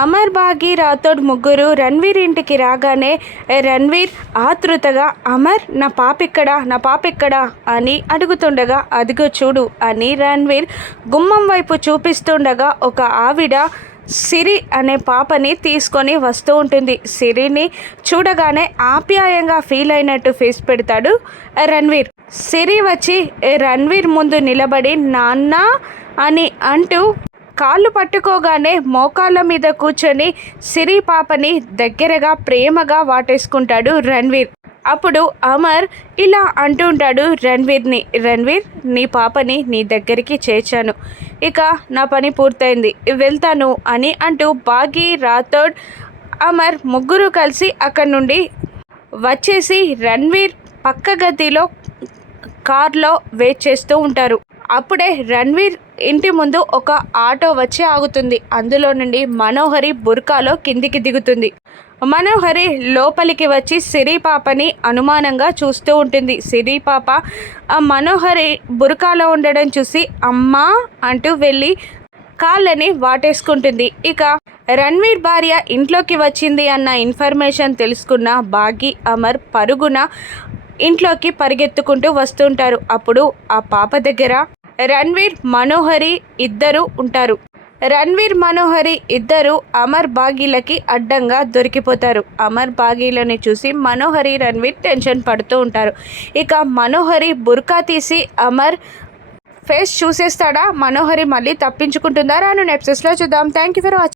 అమర్ బాగి రాథోడ్ ముగ్గురు రణ్వీర్ ఇంటికి రాగానే రణ్వీర్ ఆతృతగా అమర్ నా పాప ఇక్కడ నా పాప ఇక్కడ అని అడుగుతుండగా అదిగో చూడు అని రణ్వీర్ గుమ్మం వైపు చూపిస్తుండగా ఒక ఆవిడ సిరి అనే పాపని తీసుకొని వస్తూ ఉంటుంది. సిరిని చూడగానే ఆప్యాయంగా ఫీల్ అయినట్టు ఫేస్ పెడతాడు రణ్వీర్. సిరి వచ్చి రణ్వీర్ ముందు నిలబడి నాన్న అని అంటూ కాళ్ళు పట్టుకోగానే మోకాళ్ళ మీద కూర్చొని సిరి పాపని దగ్గరగా ప్రేమగా వాటేసుకుంటాడు రణ్వీర్. అప్పుడు అమర్ ఇలా అంటుంటాడు రణ్వీర్ని రణ్వీర్ నీ పాపని నీ దగ్గరికి చేర్చాను. ఇక నా పని పూర్తయింది. వెళ్తాను అని అంటూ బాగి రాథోడ్ అమర్ ముగ్గురు కలిసి అక్కడి నుండి వచ్చేసి రణ్వీర్ పక్క గదిలో కార్లో వెయిట్ చేస్తూ ఉంటారు. అప్పుడే రణ్వీర్ ఇంటి ముందు ఒక ఆటో వచ్చి ఆగుతుంది. అందులో నుండి మనోహరి బుర్కాలో కిందికి దిగుతుంది. మనోహరి లోపలికి వచ్చి సిరి పాపని అనుమానంగా చూస్తూ ఉంటుంది. సిరి పాప ఆ మనోహరి బుర్కాలో ఉండడం చూసి అమ్మా అంటూ వెళ్ళి కాళ్ళని వాటేసుకుంటుంది. ఇక రణ్వీర్ భార్య ఇంట్లోకి వచ్చింది అన్న ఇన్ఫర్మేషన్ తెలుసుకున్న బాగి అమర్ పరుగున ఇంట్లోకి పరిగెత్తుకుంటూ వస్తుంటారు. అప్పుడు ఆ పాప దగ్గర రణ్వీర్ మనోహరి ఇద్దరు ఉంటారు. రణ్వీర్ మనోహరి ఇద్దరు అమర్ బాగీలకి అడ్డంగా దొరికిపోతారు. అమర్ బాగీలని చూసి మనోహరి రణ్వీర్ టెన్షన్ పడుతూ ఉంటారు. ఇక మనోహరి బుర్కా తీసి అమర్ ఫేస్ చూసేస్తాడా? మనోహరి మళ్ళీ తప్పించుకుంటుందా? రాను నెప్సెస్లో చూద్దాం. Thank you for watching